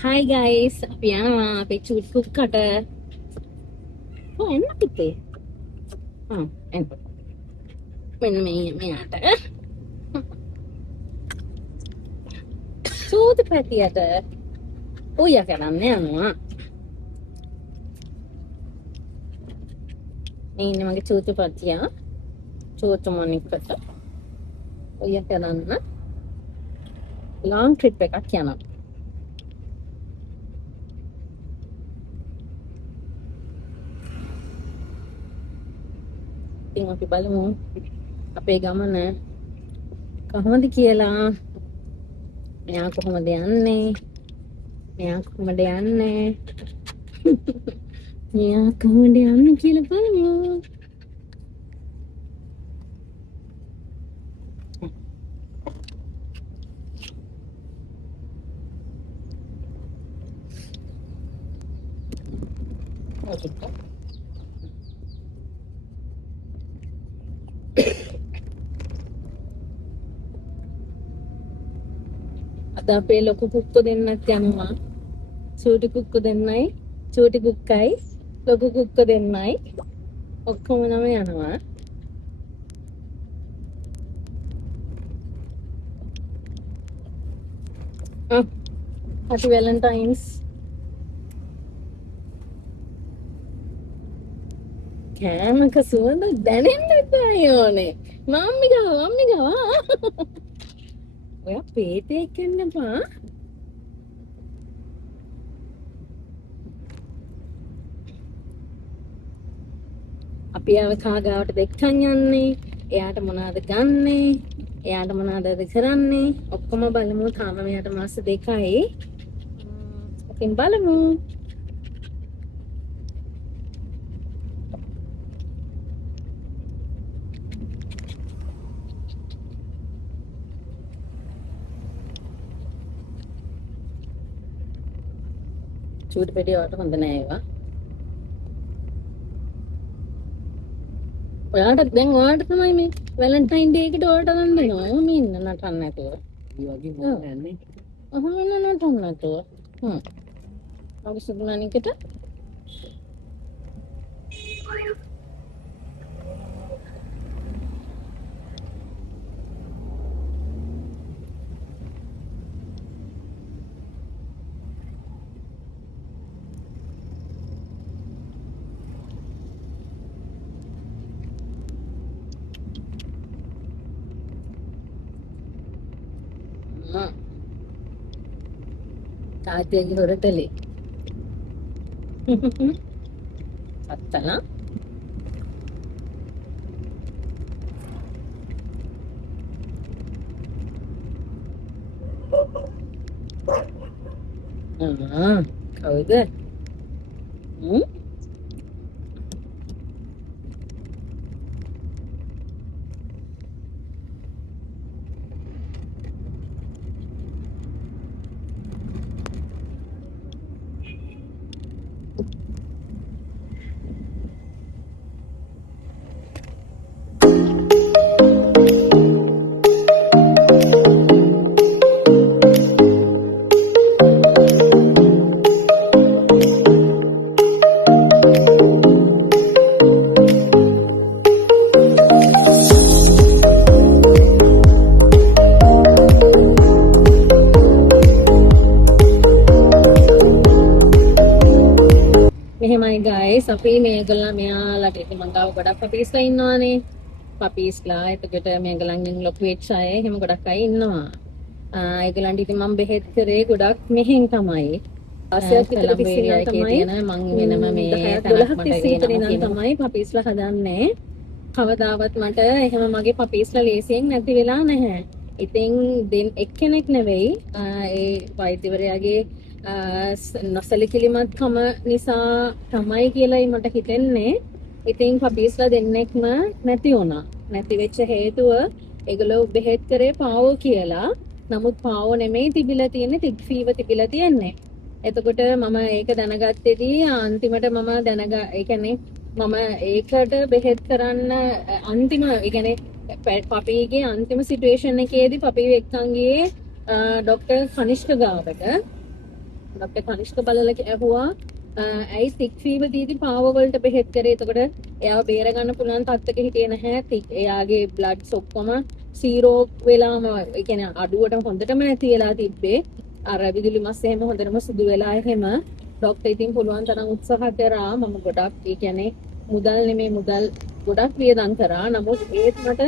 Hi guys, අපි යනවා අපේ චූටි කුක්කට. එන්න පිටේ. එන්න. මෙන්න මෙයාට. චූටි පැටියට උය කරන්න යනවා. මේ ඉන්නේ මගේ චූටි පැටියා. චූටි මොනිකට උය කරන්න long trip එකක් යනවා. ඉතින් අපි බලමු අපේ ගමන කොහොමද කියලා. මෙයා කොහොමද යන්නේ? මෙයා කොහොමද යන්නේ? මෙයා කොහොමද යන්නේ කියලා බලමු. අද අපේ ලොකු කුක්ක දෙන්නත් යනවා. චූටි කුක්ක දෙන්නයි, චූටි කුක්කයි, ලොකු කුක්ක දෙන්නයි ඔක්කොම නම යනවා. Happy Valentine's. කෑමක සුවඳ දැනෙන්න ඕනේ. මම්මි ගාව. ඔයා පේටේ එක්කන්න එපා. අපි ආව කාගාවට දෙක්කන් යන්නේ. එයාට මොනවද ගන්නෙ? එයාට මොනවද කරන්නේ? ඔක්කොම බලමු. තාම මෙයාට මාස 2යි. ඉතින් බලමු. චූටි පෙඩියට හොඳ නෑ ඒවා. ඔයාට දැන් ඔයාට තමයි මේ වැලන්ටයින් ඩේ එකට ඔයාට ගන්න දෙනවා. එහෙම ඉන්න නටන්න නැතුව. ඒ වගේ මොකක්ද යන්නේ? ඔහොම ඉන්න නටන්න නැතුව. අපි සුදුනනිකට තාත්තගේ හොරතලේ අත්තන කවුද? මෙහෙමයි guys, අපි මේගොල්ලෝ මෙයාලට ඉතින් මං ගාව ගොඩක් පපීස්ලා ඉන්නවානේ. පපීස්ලා එතකොට මේගොල්ලන්ගෙන් ලොකු වෙච්ච අය එහෙම ගොඩක් අය ඉන්නවා. ඒගොල්ලන්ට ඉතින් මම බෙහෙත් කරේ ගොඩක් මෙහෙන් තමයි. ආසයක් විතර පිසිනා තමයි මං වෙනම මේ 12ක් විතර තමයි පපීස්ලා හදන්නේ. කවදාවත් මට එහෙම මගේ පපීස්ලා ලේසියෙන් නැති වෙලා නැහැ. ඉතින් එක්කෙනෙක් නෙවෙයි ඒ වෛද්‍යවරයාගේ නොසැලකිලිමත්කම නිසා තමයි කියලායි මට හිතෙන්නේ. ඉතින් පපීස්ලා දෙන්නෙක්ම නැති වුණා. නැති වෙච්ච හේතුව ඒගොල්ලෝ බෙහෙත් කරේ පාවෝ කියලා. නමුත් පාවෝ නෙමෙයි තිබිලා තියෙන්නේ, තිග් ෆීවර් තිබිලා තියෙන්නේ. එතකොට මම ඒක දැනගත්තේදී අන්තිමට ඒ කියන්නේ මම ඒකට බෙහෙත් කරන්න අන්තිම ඒ කියන්නේ පපීගේ අන්තිම සිටුේෂන් එකේදී පපීව එක්කන් ගියේ ડોක්ටර් කනිෂ්ක ගාවට. ડોક્ટર කනිෂ්ක බලලා ඇහුවා ඇයි තික් ෆීවර් දීදී පාව වලට බෙහෙත් කරේ. එතකොට එයාව බේර ගන්න පුළුවන් තත්ත්වයක හිටියේ නැහැ. එයාගේ බ්ලඩ්ස් ඔක්කොම සීරෝ වෙලාම ඒ කියන්නේ අඩුවට හොඳටම නැති වෙලා තිබ්බේ. අර විදුලි මස් එහෙම හොඳටම සුදු වෙලා එහෙම ડોක්ටර් ඉතින් පුළුවන් තරම් උත්සාහ කරා. මම ගොඩක් ඒ කියන්නේ මුදල් නෙමේ මුදල් ගොඩක් වියදම් කරා. නමුත් ඒත් මට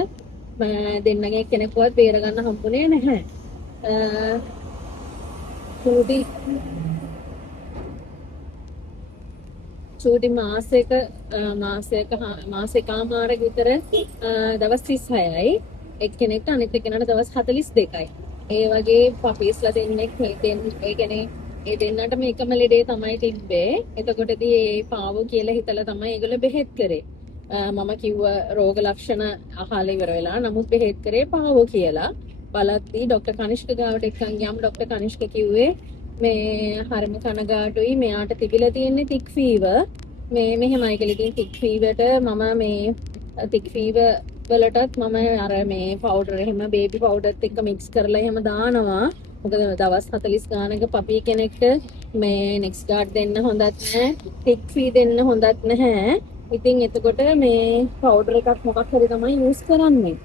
දෙන්නගේ කෙනෙක්වත් බේර ගන්න හම්බුනේ නැහැ. චූටි මාසෙකමාරක විතර දවස් 36යි එක්කෙනෙක්ට අනිත් එක්කෙනාට දවස් 42යි. ඒ වගේ පපීස්ලා දෙන්නෙක් ඒ කියන්නේ ඒ දෙන්නටම එකම ලෙඩේ තමයි තිබ්බේ. එතකොටදී ඒ පාව කියලා හිතලා තමයි ඒගොල්ලෝ බෙහෙත් කරේ. මම කිව්ව රෝග ලක්ෂණ අහලා ඉවර වෙලා නමුත් බෙහෙත් කරේ පාව කියලා. බලද්දී ડોක්ටර් කනිෂ්ක ගාවට එක්කන් ගියාම ડોක්ටර් කනිෂ්ක කිව්වේ මේ හරිම කනගාටුයි මෙයාට තිබිලා තියෙන්නේ තික් ෆීවර්. මේ මෙහෙමයි කියලා. ඉතින් තික් ෆීවර්ට මම මේ තික් ෆීවර් වලටත් මම අර මේ පවුඩර් එහෙම බේබි පවුඩර්ත් එක්ක මික්ස් කරලා එහෙම දානවා. මොකද දවස් 40 ගානක පපී කෙනෙක්ට මේ නෙක්ස්ට් ගාඩ් දෙන්න හොඳත් නැහැ. තික් ෆී දෙන්න හොඳත් නැහැ. ඉතින් එතකොට මේ පවුඩර් එකක් මොකක් හරි තමයි යූස් කරන්නේ.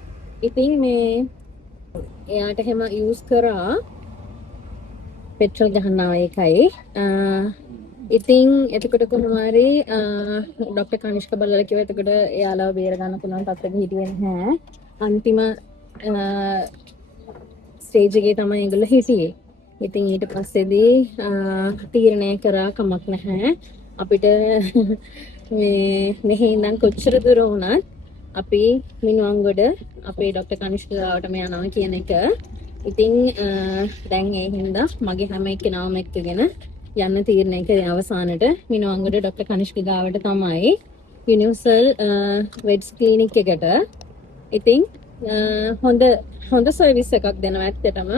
ඉතින් මේ එයාට එහෙම යූස් කරා පෙට්‍රල් ගහනවා ඒකයි. ඉතින් එතකොට කොහොම හරි ડોක්ටර් කනිෂ්ක බලලා කිව්වා එතකොට එයාලව බේර ගන්න පුළුවන් තත්ත්වෙක හිටියේ නැහැ. අන්තිම ස්ටේජ් එකේ තමයි ඒගොල්ලෝ හිටියේ. ඉතින් ඊට පස්සේදී තීරණය කරා කමක් නැහැ. අපිට මෙහි ඉඳන් කොච්චර දුර වුණත් අපි මිනුවන්ගොඩ අපේ ડોක්ටර් කනිෂ්ක ගාවටම යනවා කියන එක. ඉතින් දැන් ඒ හින්දා මගේ හැම එක්කෙනාම එක්කගෙන යන්න තීරණය කරේ අවසානට මිනුවන්ගොඩ ડોක්ටර් කනිෂ්ක ගාවට තමයි යුනිවර්සල් වෙඩ්ස් ක්ලිනික් එකට. ඉතින් හොඳ සර්විස් එකක් දෙනවා ඇත්තටම.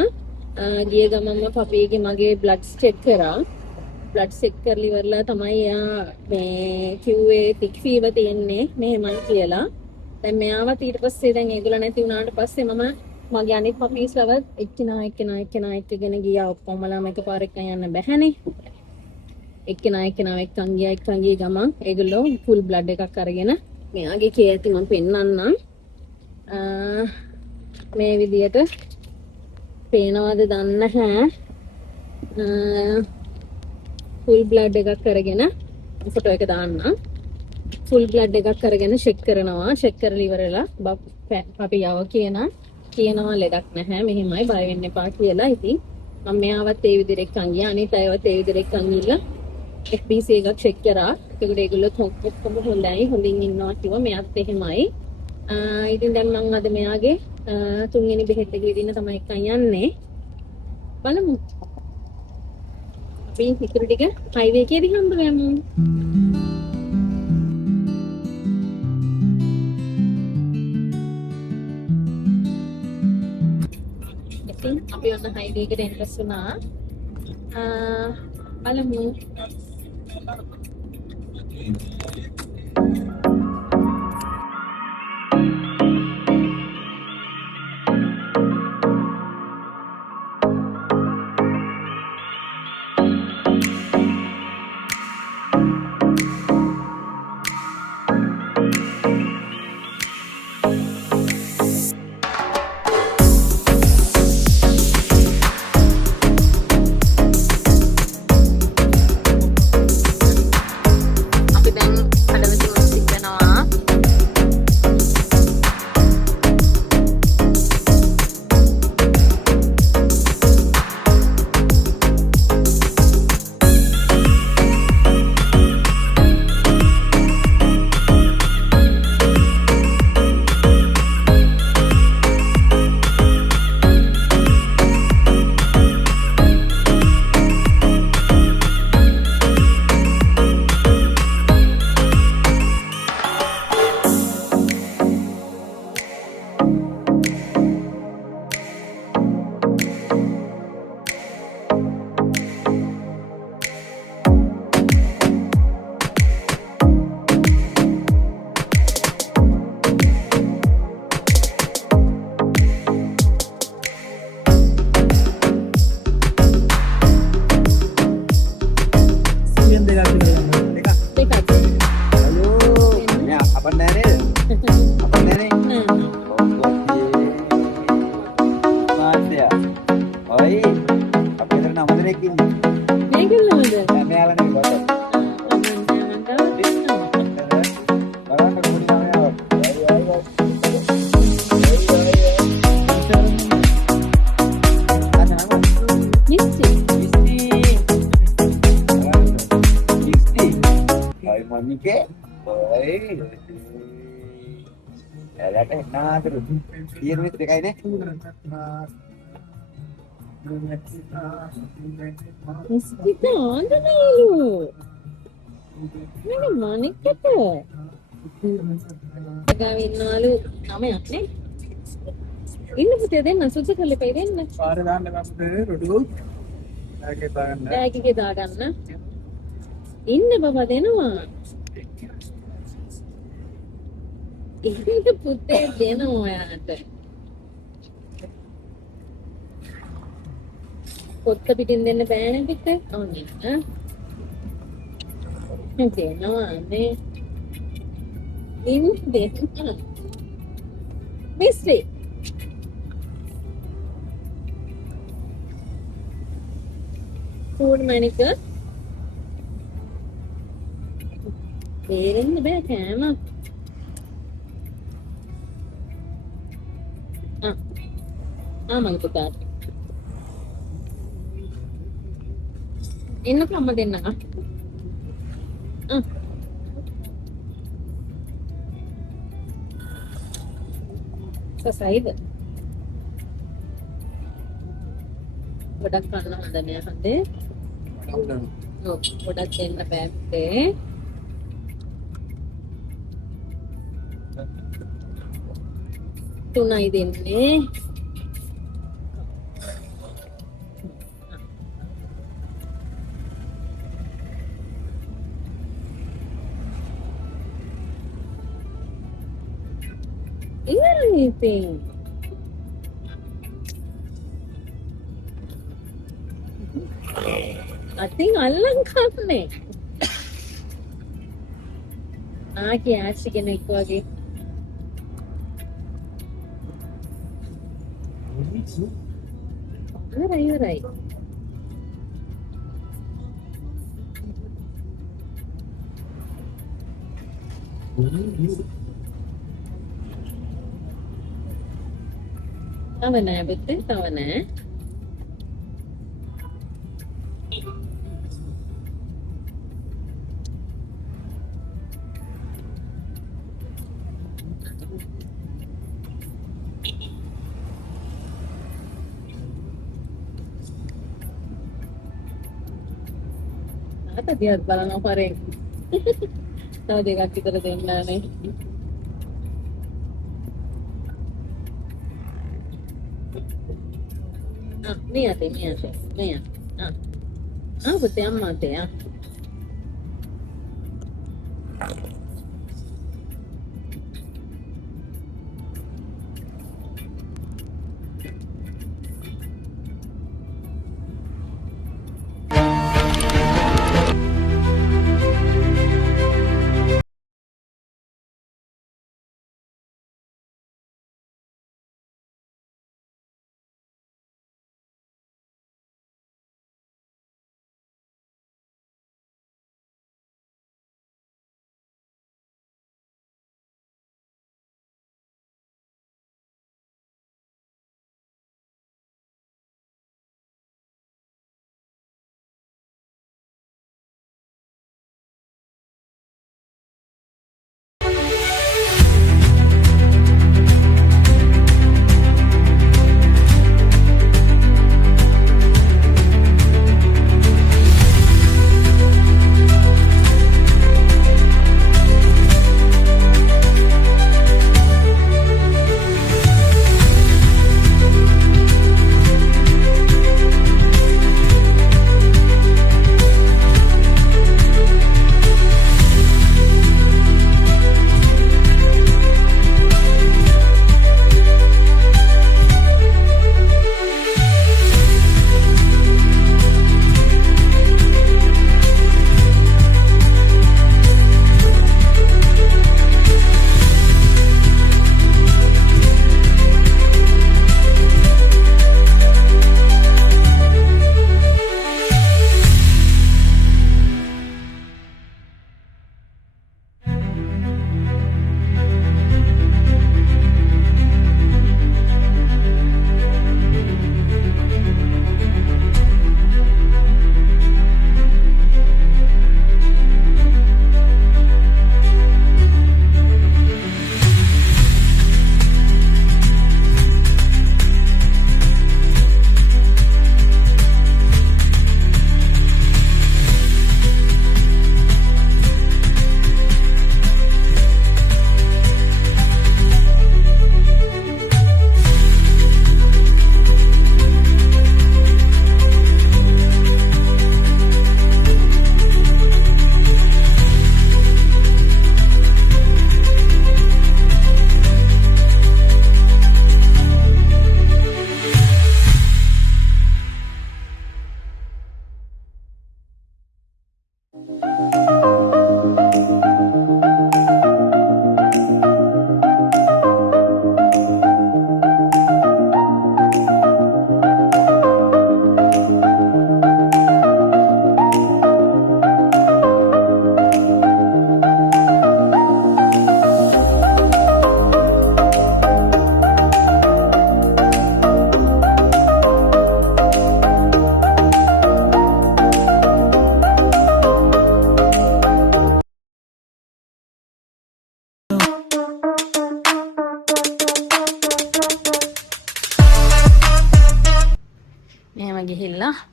ගිය ගමන්ම පපීගේ මගේ බ්ලඩ්ස් චෙක් කරා. බ්ලඩ් චෙක් කරලා ඉවරලා තමයි යා මේ කිව්වේ තික් ෆීවර් තියෙන්නේ මෙහෙමයි කියලා. දැන් මෙයාවත් ඊට පස්සේ දැන් ඒගොල්ලෝ නැති වුණාට පස්සේ මම මගේ අනිත් පපීස් ලවත් එක්කෙනා එක්කගෙන ගියා. ඔක්කොමලාම එකපාර එක්කන් යන්න බැහැනේ. එක්කෙනා එක්කන් ගිය ගමන් ඒගොල්ලෝ ෆුල් බ්ලඩ් එකක් අරගෙන මෙයාගේ කේති මම පෙන්නන්නම්. මේ විදියට පේනවද දන්නේ නැහැ. ෆුල් බ්ලඩ් එකක් අරගෙන ෆොටෝ එක දාන්නම්. ෆුල් බ්ලඩ් එකක් අරගෙන චෙක් කරනවා. චෙක් කරලා ඉවරලා පපියව කියනවා ලෙඩක් නැහැ මෙහෙමයි බය වෙන්න එපා කියලා. ඉතින් මම මෙයාවත් ඒ විදිහට එක්කන් ගියා. අනිත් අයවත් ඒ විදිහට එක්කන් ගිහලා FBC එකක් චෙක් කරා. ඒකට ඒගොල්ලෝ ඔක්කොම හොඳින් ඉන්නවා කිව්වා. මෙයාත් එහෙමයි. ඉතින් දැන් මම අද මෙයාගේ තුන්වෙනි බෙහෙත් එක දෙන්න තමයි එක්කන් යන්නේ. බලමු. අපි ඉතුරු ටික හයිවේ එකේදී හම්බ වෙමු. ඉතින් අපි ඔන්න හයිවේ එකට එන්ට්‍රස් වුණා. බලමු. මේගොල්ලෝද? මෙයාලා නේ වතත්. මම ගාවට ඉන්නවා. බලන්න පොඩි ළමයා. අය. අනම මිස්ටි. ඉස්ටි. බලන්න. ඉස්ටි. අය මනිකේ. ඔය. එයාලට එන්නාදරු. ඊයේ මිස් දෙකයිනේ. මිස්ටි දාන්නයිලු. මම මනිකට. ගාව ඉන්නවලු 9ක් නේ. ඉන්න පුතේ දෙන්න සුදු කළේ දෙන්න. පාර දාන්න බබුද රොඩු. ආගේ දාන්න. බෑග් එකේ දාගන්න. ඉන්න බබා දෙනවා. ඉන්න පුතේ දෙනවා ඔයාට. පොත්ත පිටින් දෙන්න බෑනේ පිටේ. ඕනේ. දෙනවා නේ. ඉන්න දෙන්න. මිස්ටි. ෆුඩ් මැනික. බේරෙන්න බෑ කෑම. මගේ පුතාට. එන්නකෝ අම්ම දෙන්න. සසයිද? ගොඩක් කන්න හොඳ නෑ හන්දේ. ඔව් ගොඩක් දෙන්න බෑ පුතේ. තුනයි දෙන්නේ. ඉවරයි ඉතින්. අතින් අල්ලන් කන්නේ. ආච්චි කෙනෙක් වගේ. ඉවරයි. තව නෑ පුතේ තව නෑ. තාත්තා දිහාත් බලනවා පරෙන්. තව දෙකක් විතර දෙන්නානේ. මේ අතේ. පුතේ අම්මා අතේ.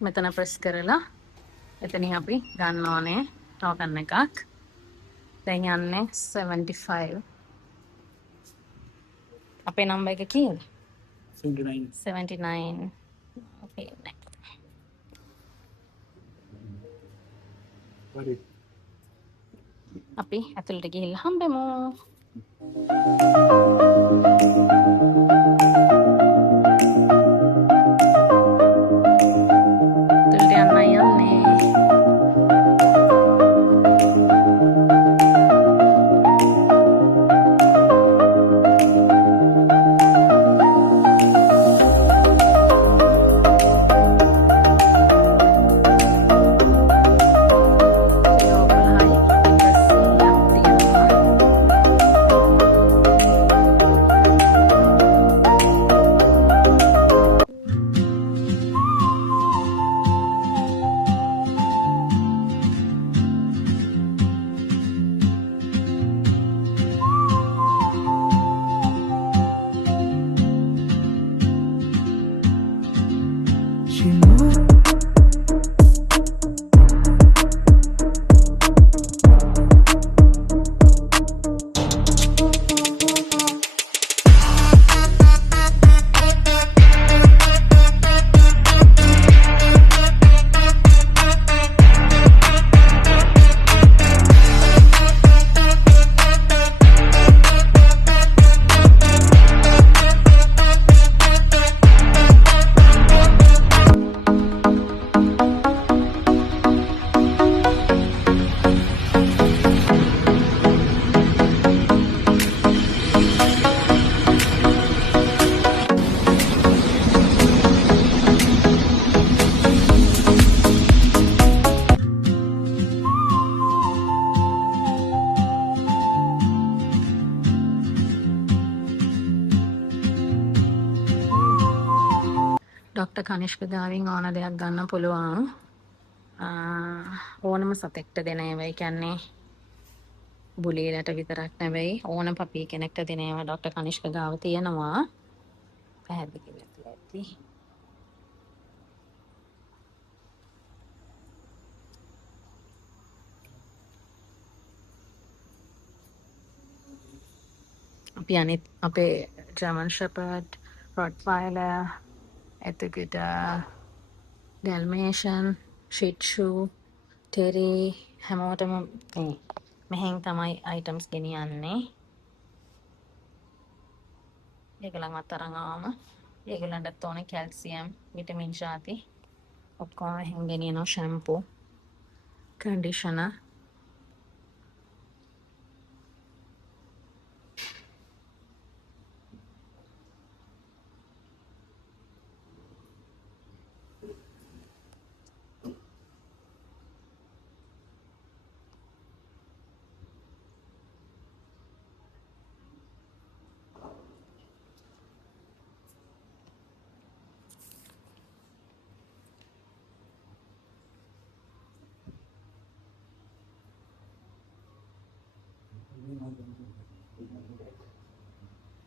මෙතන ප්‍රෙස් කරලා එතනින් අපි ගන්න ඕනේ ටෝකන් එකක්. දැන් යන්නේ 75. අපේ නම්බර් එක කීයද? 79. 79. Okay. හරි. අපි ඇතුළට ගිහිල්ලා හම්බෙමු. ඇතුළට යන්නයි යන්නේ. ඩොක්ටර් කනිෂ්ක ගාවින් ඕන දෙයක් ගන්න පුළුවන්. ඕනම සතෙක්ට දෙන ඒවා. ඒ කියන්නේ බුලීලට විතරක් නෙවෙයි ඕන පපී කෙනෙක්ට දෙන ඒවා ඩොක්ටර් කනිෂ්ක ගාව තියෙනවා. පැහැදිලි වෙලා ඇති. අපි අනිත් අපේ ජර්මන් ෂෙපර්ඩ්, රොට්වයිලර්, එතකොට ඩැල්මේෂන්, ෂිට්ෂු, ටෙරි හැමෝටම මෙහෙන් තමයි අයිටම්ස් ගෙනියන්නේ. ඒගොල්ලන්වත් අරන් ආවම ඒගොල්ලන්ටත් ඕනේ කැල්සියම්, විටමින් ජාති ඔක්කොම මෙහෙන් ගෙනියනවා. Shampoo, conditioner.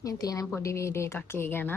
මේ තියෙන පොඩි වීඩියෝ එකක් ඒ ගැන.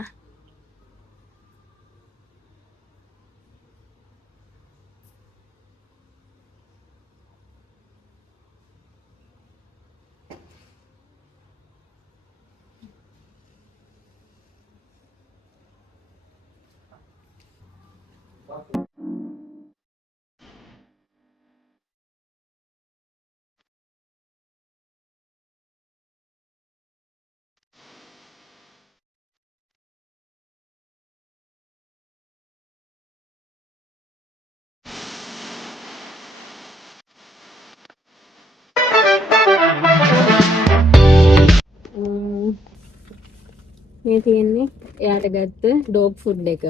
මේ තියෙන්නේ එයාට ගත්ත ඩොග් ෆුඩ් එක,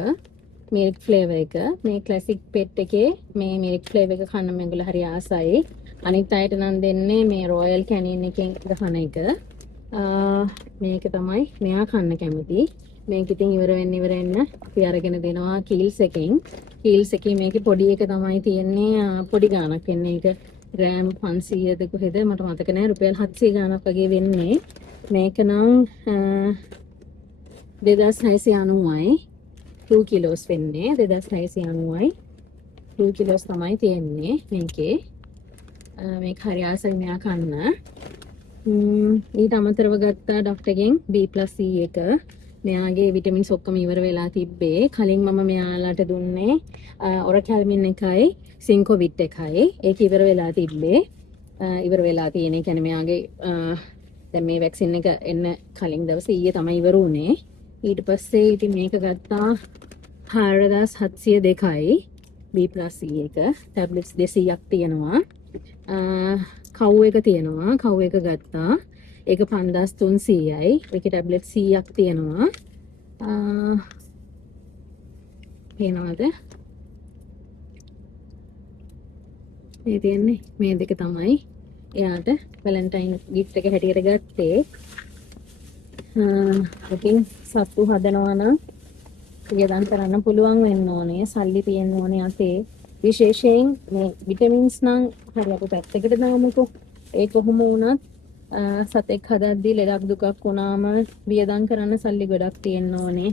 මිල්ක් ෆ්ලේවර් එක. මේ ක්ලාසික් පෙට් එකේ මේ මිල්ක් ෆ්ලේවර් එක කන්න මේගොල්ලෝ හරි ආසයි. අනිත් අයට නම් දෙන්නේ මේ රොයල් කැනින් එකෙන් ගහන එක. මේක තමයි මෙයා කන්න කැමති. මේක ඉතින් ඉවර වෙන්න අපි අරගෙන දෙනවා කීල්ස් එකෙන්. කීල්ස් එකේ මේකේ පොඩි එක තමයි තියෙන්නේ. පොඩි ගාණක් එන්නේ. ඒක ග්‍රෑම් 500ද කොහෙද මට මතක නෑ. රුපියල් 700 ගාණක් වගේ වෙන්නේ. මේක නම් 2690යි. 2 කිලෝස් වෙන්නේ 2690යි. 2 කිලෝස් තමයි තියෙන්නේ මේකේ. මේක හරි ආසයි මෙයා කන්න. ඊට අමතරව ගත්තා ඩොක්ටර්ගෙන් B+C එක. මෙයාගේ විටමින්ස් ඔක්කොම ඉවර වෙලා තිබ්බේ. කලින් මම මෙයාලට දුන්නේ ඔරකැල්මින් එකයි සින්කොවිට් එකයි. ඒක ඉවර වෙලා තිබ්බේ. ඉවර වෙලා තියෙන. ඒ කියන්නේ මෙයාගේ දැන් මේ වැක්සින් එක එන්න කලින් දවසේ ඊයේ තමයි ඉවර වුණේ. ඊට පස්සේ ඉතින් මේක ගත්තා 4702යි B+C එක. ටැබ්ලට්ස් 200ක් තියෙනවා. කව් එක තියෙනවා. කව් එක ගත්තා. ඒක 5300යි. ඒකේ ටැබ්ලට් 100ක් තියෙනවා. පේනවද? මේ තියෙන්නේ මේ දෙක තමයි එයාට වැලන්ටයින් ගිෆ්ට් එක හැටියට ගත්තේ. ඉතින් සත්තු හදනවා නම් වියදම් කරන්න පුළුවන් වෙන්න ඕනේ. සල්ලි තියෙන්න ඕනේ අතේ. විශේෂයෙන් මේ විටමින්ස් නම් හරි අපි පැත්තකට දාමුකෝ. ඒ කොහොම වුණත් සතෙක් හදද්දී ලෙඩක් දුකක් වුණාම වියදම් කරන්න සල්ලි ගොඩක් තියෙන්න ඕනේ.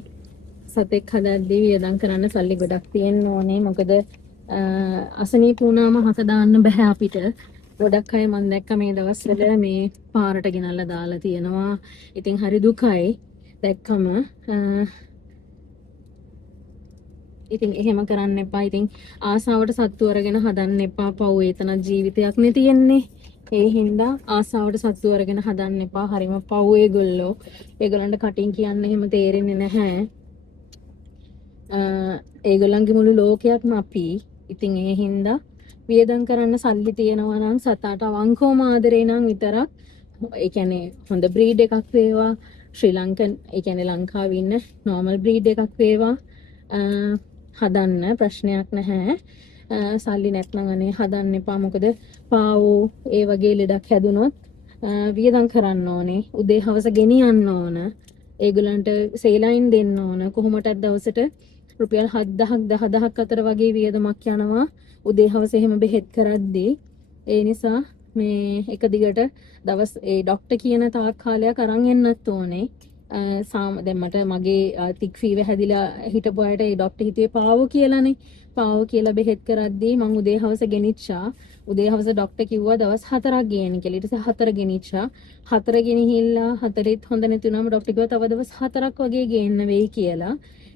සතෙක් හදද්දී වියදම් කරන්න සල්ලි ගොඩක් තියෙන්න ඕනේ. මොකද අසනීප වුණාම හත දාන්න බෑ අපිට. ගොඩක් අය මම දැක්ක මේ දවස්වල මේ පාරට ගෙනල්ලා දාලා තියෙනවා. ඉතින් හරි දුකයි දැක්කම. ඉතින් එහෙම කරන්න එපා. ඉතින් ආසාවට සත්තු අරගෙන හදන්න එපා. පව් ඒතන ජීවිතයක් නේ තියෙන්නේ. ඒ හින්දා ආසාවට සත්තු අරගෙන හදන්න එපා. හරිම පව් ඒගොල්ලෝ. ඒගොල්ලන්ට කටින් කියන්න එහෙම තේරෙන්නේ නැහැ. ඒගොල්ලන්ගේ මුළු ලෝකයක්ම අපි. ඉතින් ඒ හින්දා වියදම් කරන්න සල්ලි තියෙනවා නම් සතාට අවංකවම ආදරේ නම් විතරක් ඒ කියන්නේ හොඳ බ්‍රීඩ් එකක් වේවා. ශ්‍රී ලංකන් ඒ කියන්නේ ලංකාවේ ඉන්න නෝමල් බ්‍රීඩ් එකක් වේවා. හදන්න ප්‍රශ්නයක් නැහැ. සල්ලි නැත්නම් අනේ හදන්න එපා. මොකද පාවෝ ඒ වගේ ලෙඩක් හැදුනොත් වියදම් කරන්න ඕනේ. උදේ හවස ගෙනියන්න ඕන. ඒගොල්ලන්ට සේලයින් දෙන්න ඕන. කොහොමටත් දවසට රුපියල් 7000ක් 10000ක් අතර වගේ වියදමක් යනවා. උදේ හවස එහෙම බෙහෙත් කරද්දී. ඒ නිසා මේ එක දිගට දවස් ඒ ડોක්ටර් කියන තාක් කාලයක් අරන් එන්නත් ඕනේ. දැන් මට මගේ තික් ෆීවර් හැදිලා හිටපු අයට ඒ ડોක්ටර් හිතුවේ පාවෝ කියලානේ. පාවෝ කියලා බෙහෙත් කරද්දී මං උදේ හවස ගෙනිච්චා. උදේ හවස ડોක්ටර් කිව්වා දවස් 4ක් ගේන්න කියලා. ඊට පස්සේ 4 ගෙනිච්චා. 4 ගෙනහිල්ලා 4ෙත් හොඳ නැති වුණාම ડોක්ටර් කිව්වා තව දවස් 4ක් වගේ ගේන්න වෙයි කියලා.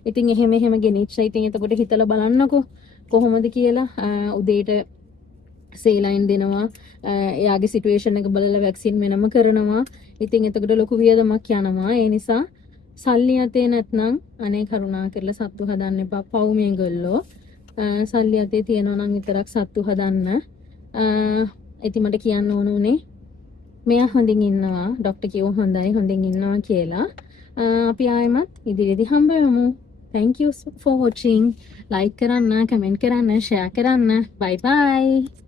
ඉතින් එහෙම ගෙනිච්චා. ඉතින් එතකොට හිතලා බලන්නකෝ කොහොමද කියලා. උදේට සේලයින් දෙනවා. එයාගේ සිටුේෂන් එක බලලා වැක්සින් වෙනම කරනවා. ඉතින් එතකොට ලොකු වියදමක් යනවා. ඒ නිසා සල්ලි අතේ නැත්නම් අනේ කරුණා කරලා සත්තු හදන්න එපා. පව් මේගොල්ලෝ. සල්ලි අතේ තියෙනවා නම් විතරක් සත්තු හදන්න. ඉතින් මට කියන්න ඕන උනේ මෙයා හොඳින් ඉන්නවා. ડોක්ටර් කිව්ව හොඳයි හොඳින් ඉන්නවා කියලා. අපි ආයෙමත් ඉදිරියේදී හම්බ වෙමු. Thank you for watching. Like කරන්න, comment කරන්න, share කරන්න. Bye bye.